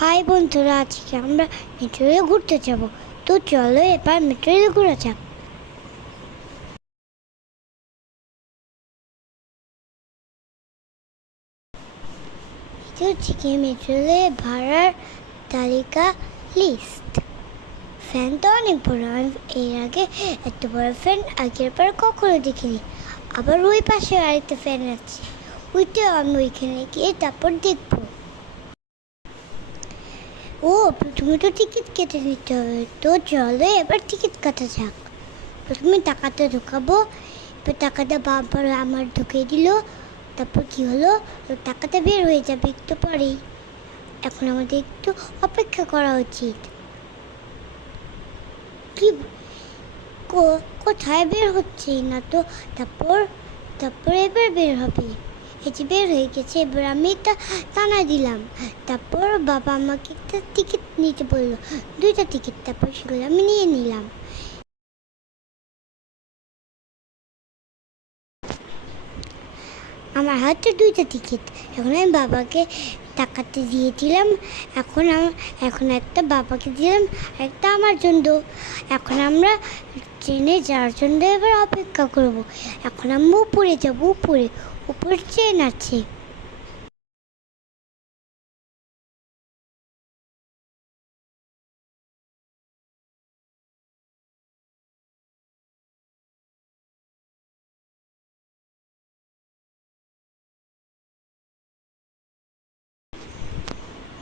High বন্ধুরা, আজকে আমরা মেট্রো রেলে ঘুরতে যাব। তো চলো এবার মেট্রো রেলে ঘোরা যাক। এটা হচ্ছে কি মেট্রো রেলে ভাড়ার তালিকা লিস্ট। ফ্যান তো অনেক বড়, আমি এর আগে এত বড় ফ্যান আগের বার কখনো দেখিনি। আবার ওই পাশে আরেকটা ফ্যান আছে, ওইটাও আমি ওইখানে গিয়ে তারপর দেখবো। ও, প্রথমে তো টিকিট কেটে নিতে হবে। তো চলো এবার টিকিট কাটা যাক। প্রথমে টাকাটা ঢোকাবো। এবার টাকাটা বাবার আমার ঢুকিয়ে দিল। তারপর কি হলো, টাকাটা বের হয়ে যাবে একটু পরেই। এখন আমাদের একটু অপেক্ষা করা উচিত। কি কোথায় বের হচ্ছে না তো। তারপর তারপর এবার বের হবে। এই যে বের হয়ে গেছে। এবার আমি এটা টানা দিলাম। তারপর বাবা আমাকে একটা টিকিট নিতে বললো, দুইটা টিকিট। তারপর সেগুলো আমি নিয়ে নিলাম। আমার হাতে দুইটা টিকিট। এখন আমি বাবাকে টাকাতে দিয়ে দিলাম। এখন একটা বাবাকে দিলাম, একটা আমার জন্য। এখন আমরা ট্রেনে যাওয়ার জন্য এবার অপেক্ষা করব। এখন আমরা উপরে যাব, উপরে ট্রেন আছে।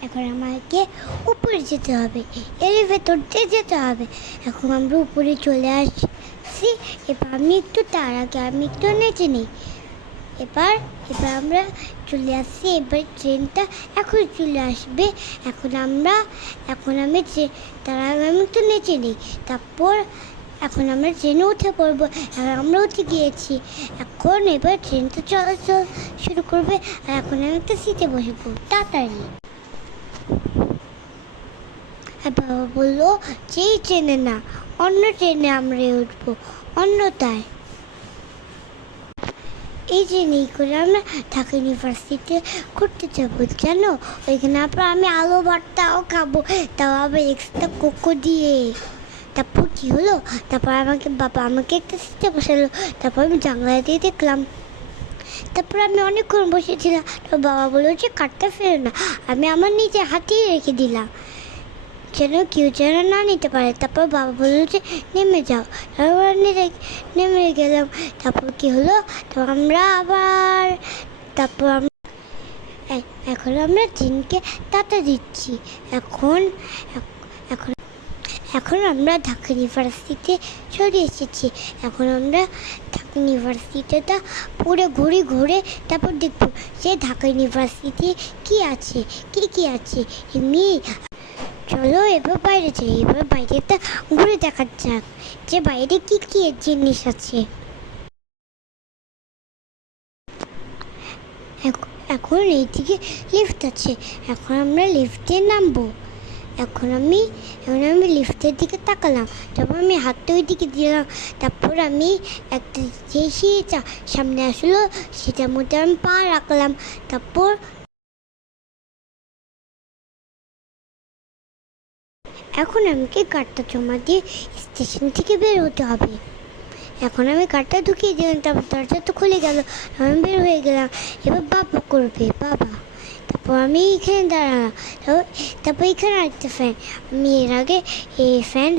এখন আমাকে উপরে যেতে হবে, এলিভেটর দিয়ে যেতে হবে। এখন আমরা উপরে চলে আসছি। এবার আমি একটু নেচে নিই। এবার এবার আমরা চলে আসছি। এবার ট্রেনটা এখন চলে আসবে। এখন আমি তার আগে আমি একটু নেচে নিই। তারপর এখন আমরা ট্রেনে উঠে পড়বো। এবার আমরা উঠে গিয়েছি। এবার ট্রেনটা চলাচল শুরু করবে। আর এখন আমি একটা সিটে বসবো তাড়াতাড়ি। আর বাবা বললো যে এই ট্রেনে না, অন্য ট্রেনে আমরা উঠবো, অন্যটায়। এই ট্রেনেই করে আমরা ঢাকা ইউনিভার্সিটিতে ঘুরতে যাবো, জানো। ওইখানে আবার আমি আলু ভর্তাও খাবো, তাও আবার এক্সট্রা কোকো দিয়ে। তারপর কি হলো, তারপর বাবা আমাকে একটা সিটে বসালো। তারপর আমি জানলা দিয়ে দেখলাম। তারপর আমি অনেকক্ষণ বসেছিলাম। তো বাবা বললো যে কাটতে ফেরো না। আমি আমার নিজে হাতেই রেখে দিলাম, যেন কেউ যেন না নিতে পারে। তারপর বাবা বললো যে নেমে যাও। তারপর নেমে গেলাম। তারপর কি হলো, তারপর এখন আমরা ট্রেনকে টাটা দিচ্ছি। এখন এখন এখন আমরা ঢাকা ইউনিভার্সিটিতে চলে এসেছি। এখন আমরা ঢাকা ইউনিভার্সিটিটা পুরো ঘুরে তারপর দেখবো যে ঢাকা ইউনিভার্সিটি কি আছে, কি আছে এমনি। চলো এবার বাইরে যাই। এবার বাইরেটা ঘুরে দেখা যাক যে বাইরে কি জিনিস আছে। এখন এইদিকে লিফট আছে। এখন আমরা লিফটে নামবো। এখন আমি লিফটের দিকে তাকালাম। তারপর আমি হাতটা ওই দিকে দিলাম। তারপর আমি একটা যে সামনে আসলো সেটার মধ্যে আমি পা রাখলাম। তারপর এখন আমাকে কার্ডটা জমা দিয়ে স্টেশন থেকে বের হতে হবে। এখন আমি কার্ডটা ঢুকিয়ে দিলাম। তারপর দরজা তো খুলে গেল, আমি বের হয়ে গেলাম। এবার বাবা করবে, বাবা। তারপর আমি এখানে দাঁড়ালাম। তারপর এখানে আরেকটা ফ্যান। আমি এর আগে এই ফ্যান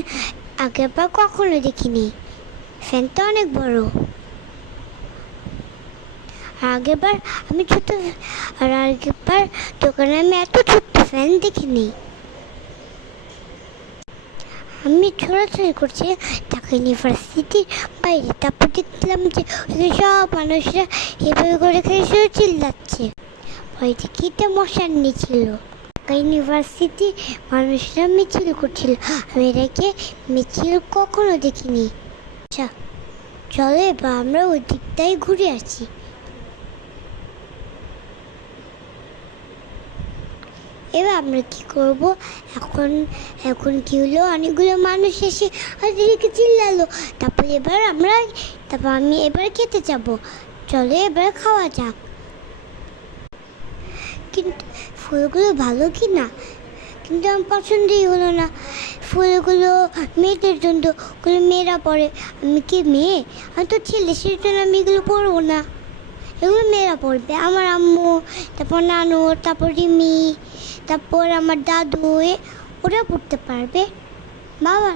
আগের বার কখনো দেখিনি। ফ্যানটা অনেক বড়। আগের বার দোকানে আমি এত ছোট্ট ফ্যান দেখিনি। আমি ছোড়াছড়ি করছি ঢাকা ইউনিভার্সিটির বাইরে। তারপর দেখলাম যে সব মানুষরা এভাবে করে শুধু চিল্লাচ্ছে। বাড়িতে কিটা মশার ছিল। ঢাকা ইউনিভার্সিটি মানুষরা মিছিল করছিল। আমি এটাকে মিছিল কখনো দেখিনি। আচ্ছা চলো এবার আমরা ওই দিকটাই ঘুরে আসি। এবার আমরা কি করব, এখন কি হলো, অনেকগুলো মানুষ এসে ওদেরকে চিল্লালো। তারপর আমি এবার খেতে যাব। চলো এবার খাওয়া যাক। কিন্তু ফুলগুলো ভালো কি না, কিন্তু আমার পছন্দই হলো না। ফুলগুলো মেয়েদের জন্য, ওগুলো মেয়েরা পরে। আমি কি মেয়ে? আমি তো ছেলে, সেই জন্য আমি এগুলো পরবো না। এগুলো মেয়েরা পড়বে, আমার আম্মু, তারপর নানু, তারপর রিমি, তারপর আমার দাদু, ওরা পড়তে পারবে। বাবা,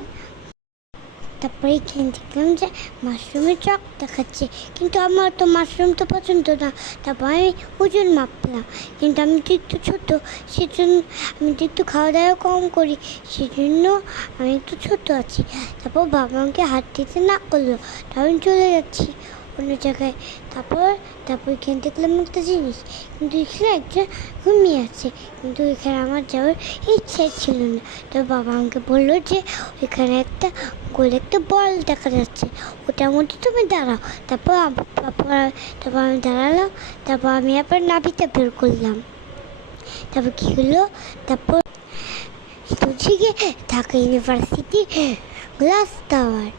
তারপরে এখানে দেখলাম যে মাশরুমের চক দেখাচ্ছে, কিন্তু আমার তো মাশরুম তো পছন্দ না। তারপর আমি ওজন মাপলাম, কিন্তু আমি তো একটু ছোটো, সেজন্য আমি তো একটু খাওয়া দাওয়া কম করি, সেজন্য আমি একটু ছোটো আছি। তারপর বাবা আমাকে হাত দিতে না করলো, তাও আমি চলে যাচ্ছি অন্য জায়গায়। তারপর তারপর এখানে দেখলাম একটা জিনিস, কিন্তু এখানে একটা ঘুমিয়ে আছে, কিন্তু এখানে আমার যাওয়ার ইচ্ছা ছিল না। তো বাবা আমাকে বললো যে ওইখানে একটা গোল একটা বল দেখা যাচ্ছে, ওটার মধ্যে তুমি দাঁড়াও। তারপর আমি দাঁড়ালাম, তারপর আমি আবার নাভিটা বের করলাম। তারপর কী হলো, তারপর তুঝিকে ঢাকা ইউনিভার্সিটি গ্লাস টাওয়ার,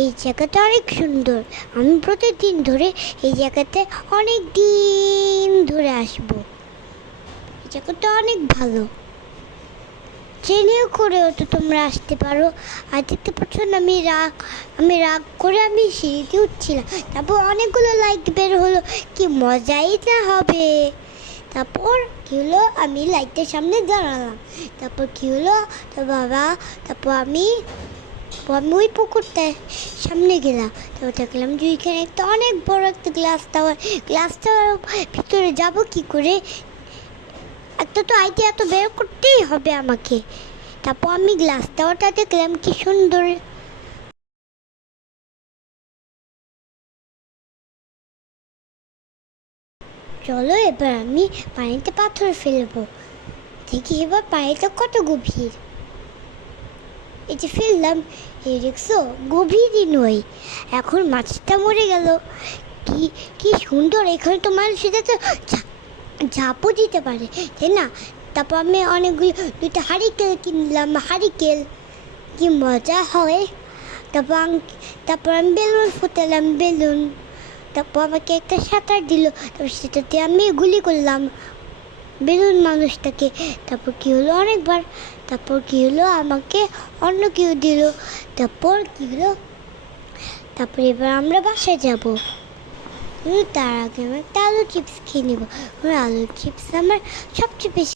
এই জায়গাটা অনেক সুন্দর। আমি প্রতিদিন ধরে এই জায়গাতে অনেক দিন ধরে আসবো। এই জায়গাটা অনেক ভালো, ট্রেনেও করেও তো তোমরা আসতে পারো। আর দেখতে পাচ্ছ না, আমি রাগ করে আমি সিঁড়িতে উঠছিলাম, তারপর অনেকগুলো লাইট বের হলো, কি মজাই না হবে। তারপর কী হলো, আমি লাইটের সামনে দাঁড়ালাম। তারপর কী হলো, তো বাবা, তারপর আমি ওই পুকুরটার সামনে গেলাম। তো দেখলাম যে ওইখানে একটা অনেক বড় একটা গ্লাস টাওয়ার ভিতরে যাবো কি করে, একটা তো আইডিয়া তো বের করতেই হবে আমাকে। তারপর আমি গ্লাস টাওয়ারটা দেখলাম, কি সুন্দর। চলো এবার আমি পানিতে পাথর ফেলবো, দেখি এবার পানিটা কত গভীর। এই যে ফেললাম, এই দেখছো গভীরই নয়। এখন মাছটা মরে গেল। কি কি সুন্দর, এখানে তো মানুষ সেটাতে ঝাঁপও দিতে পারে, তাই না? তারপর আমি অনেকগুলো 2টা হারিকেল কিনলাম, হারিকেল, কি মজা হয়। তারপর আমি বেলুন ফুটালাম, বেলুন। তারপর আমাকে একটা সাঁতার দিল, তারপর সেটাতে আমি গুলি করলাম বেলুন মানুষটাকে। তারপর কী হলো, অনেকবার। তারপর কী হলো, আমাকে অন্য কেউ দিল। তারপর কী হলো, তারপর এবার আমরা বাসায় যাব, কিন্তু তার আগে আমি একটা আলু চিপস খেয়ে নেবো। আলু চিপস আমার সবচেয়ে বেশি